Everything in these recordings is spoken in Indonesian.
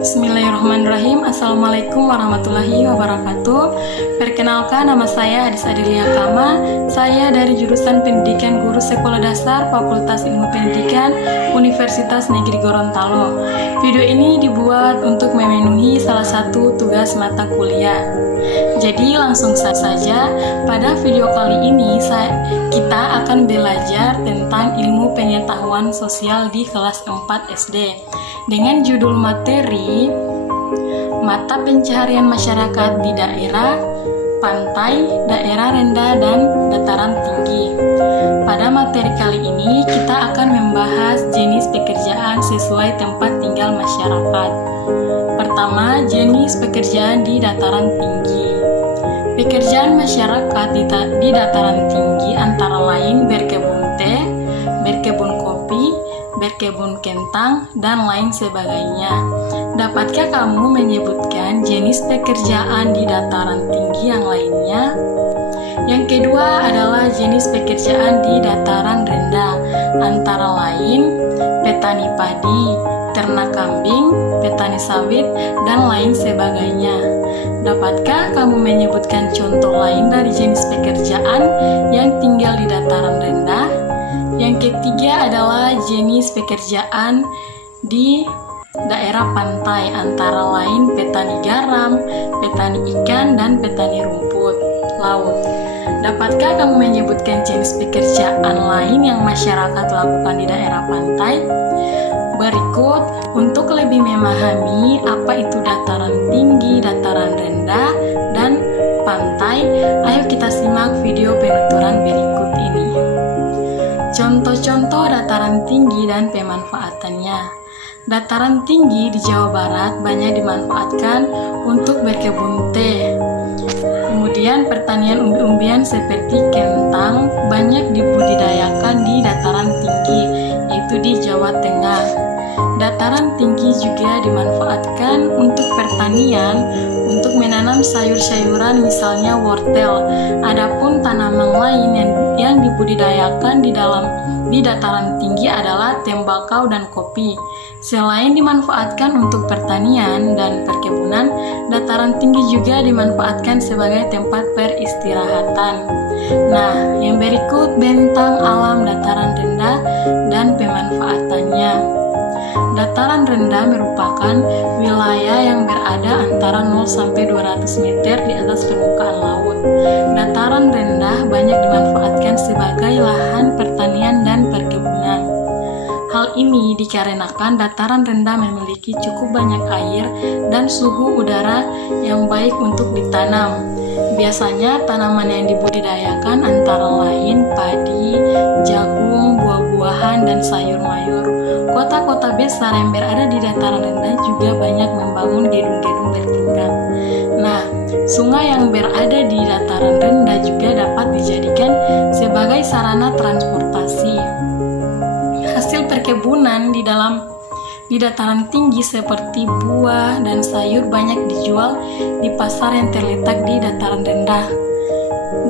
Bismillahirrahmanirrahim. Assalamualaikum warahmatullahi wabarakatuh. Perkenalkan, nama saya Adis Adelia Kama. Saya dari jurusan Pendidikan Guru Sekolah Dasar Fakultas Ilmu Pendidikan Universitas Negeri Gorontalo. Video ini dibuat untuk memenuhi salah satu tugas mata kuliah. Jadi langsung saja, pada video kali ini kita akan belajar tentang ilmu pengetahuan sosial di kelas 4 SD dengan judul materi Mata Pencaharian Masyarakat di Daerah Pantai, Daerah Rendah, dan Dataran Tinggi. Pada materi kali ini kita akan membahas jenis pekerjaan sesuai tempat tinggal masyarakat. Pertama, jenis pekerjaan di dataran tinggi. Pekerjaan masyarakat di dataran tinggi antara lain berkebun teh, berkebun kopi, berkebun kentang, dan lain sebagainya. Dapatkah kamu menyebutkan jenis pekerjaan di dataran tinggi yang lainnya? Yang kedua adalah jenis pekerjaan di dataran rendah, antara lain petani padi, ternak kambing, petani sawit, dan lain sebagainya. Dapatkah kamu menyebutkan contoh lain dari jenis pekerjaan yang tinggal di dataran rendah? Yang ketiga adalah jenis pekerjaan di daerah pantai, antara lain petani garam, petani ikan, dan petani rumput laut. Dapatkah kamu menyebutkan jenis pekerjaan lain yang masyarakat lakukan di daerah pantai? Berikut, untuk lebih memahami apa itu dataran tinggi, dataran rendah, dan pantai, ayo kita simak video penuturan berikut ini. Contoh-contoh dataran tinggi dan pemanfaatannya. Dataran tinggi di Jawa Barat banyak dimanfaatkan untuk berkebun teh. Kemudian pertanian umbi-umbian seperti kentang banyak dibudidayakan di dataran tinggi, yaitu di Jawa Tengah. Dataran tinggi juga dimanfaatkan untuk pertanian, untuk menanam sayur-sayuran misalnya wortel. Adapun tanaman lain yang dibudidayakan di dataran tinggi adalah tembakau dan kopi. Selain dimanfaatkan untuk pertanian dan perkebunan, dataran tinggi juga dimanfaatkan sebagai tempat peristirahatan. Nah, yang berikut bentang alam dataran rendah dan pemanfaatannya. Dataran rendah merupakan wilayah yang berada antara 0 sampai 200 meter di atas permukaan laut. Dataran rendah banyak dimanfaatkan sebagai lahan pertanian dan perkebunan. Hal ini dikarenakan dataran rendah memiliki cukup banyak air dan suhu udara yang baik untuk ditanam. Biasanya tanaman yang dibudidayakan antara lain padi, jagung, buah-buahan, dan sayur mayur. Kota-kota besar yang berada di dataran rendah juga banyak membangun gedung-gedung bertingkat. Nah, sungai yang berada di dataran rendah juga dapat dijadikan sebagai sarana transportasi. Hasil perkebunan di dataran tinggi seperti buah dan sayur banyak dijual di pasar yang terletak di dataran rendah.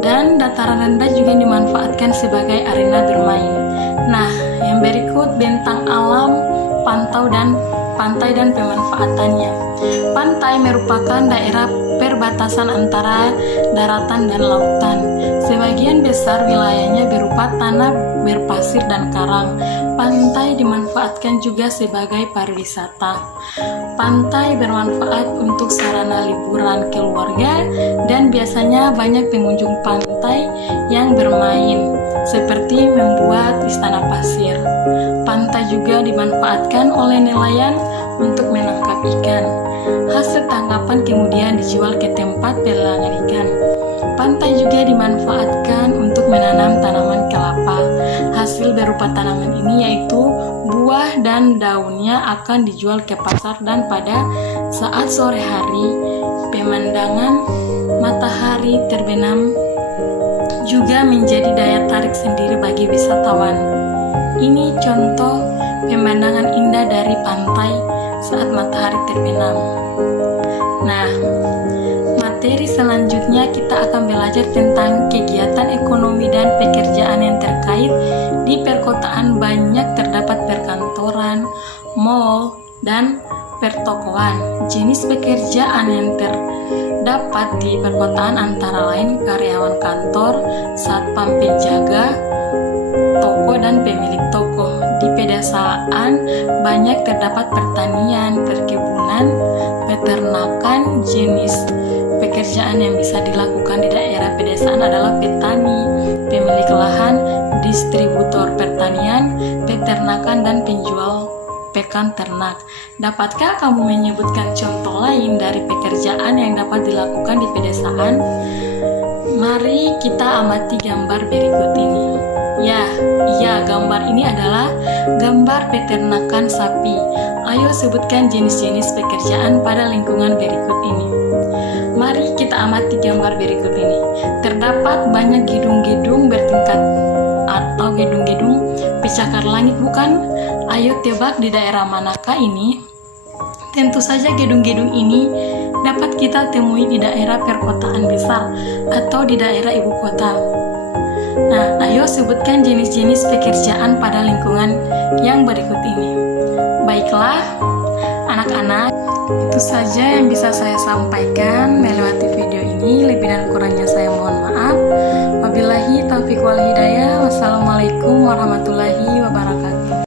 Dan dataran rendah juga dimanfaatkan sebagai arena bermain. Nah, yang berikut bentang alam, pantai dan pemanfaatannya. Pantai merupakan daerah perbatasan antara daratan dan lautan. Sebagian besar wilayahnya berupa tanah berpasir dan karang. Pantai dimanfaatkan juga sebagai pariwisata. Pantai bermanfaat untuk sarana liburan keluarga dan biasanya banyak pengunjung pantai yang bermain, seperti membuat istana pasir. Pantai juga dimanfaatkan oleh nelayan untuk menangkap ikan. Hasil tangkapan kemudian dijual ke tempat pelelangan ikan. Pantai juga dimanfaatkan untuk menanam tanaman kelapa. Hasil berupa tanaman ini yaitu buah dan daunnya akan dijual ke pasar, dan pada saat sore hari pemandangan matahari terbenam juga menjadi daya tarik sendiri bagi wisatawan. Ini contoh pemandangan indah dari pantai saat matahari terbenam. Nah, materi selanjutnya kita akan belajar tentang kegiatan ekonomi dan pekerjaan yang terkait. Di perkotaan banyak terdapat perkantoran, mal, dan pertokoan. Jenis pekerjaan yang terdapat di perkotaan antara lain karyawan kantor, satpam penjaga toko, dan pemilik toko. Di pedesaan banyak terdapat pertanian, perkebunan, peternakan. Jenis pekerjaan yang bisa dilakukan di daerah pedesaan adalah petani, pemilik lahan, distributor pertanian, peternakan, dan penjual pekan ternak. Dapatkah kamu menyebutkan contoh lain dari pekerjaan yang dapat dilakukan di pedesaan? Mari kita amati gambar berikut ini. Iya, gambar ini adalah gambar peternakan sapi. Ayo sebutkan jenis-jenis pekerjaan pada lingkungan berikut ini. Mari kita amati gambar berikut ini. Terdapat banyak gedung-gedung bertingkat atau gedung-gedung pencakar langit, bukan? Ayo tebak di daerah manakah ini? Tentu saja gedung-gedung ini dapat kita temui di daerah perkotaan besar atau di daerah ibu kota. Nah, ayo sebutkan jenis-jenis pekerjaan pada lingkungan yang berikut ini. Baiklah, anak-anak, itu saja yang bisa saya sampaikan melewati video ini. Lebih dan kurangnya saya mohon maaf. Wabillahi taufiq wal hidayah. Wassalamualaikum warahmatullahi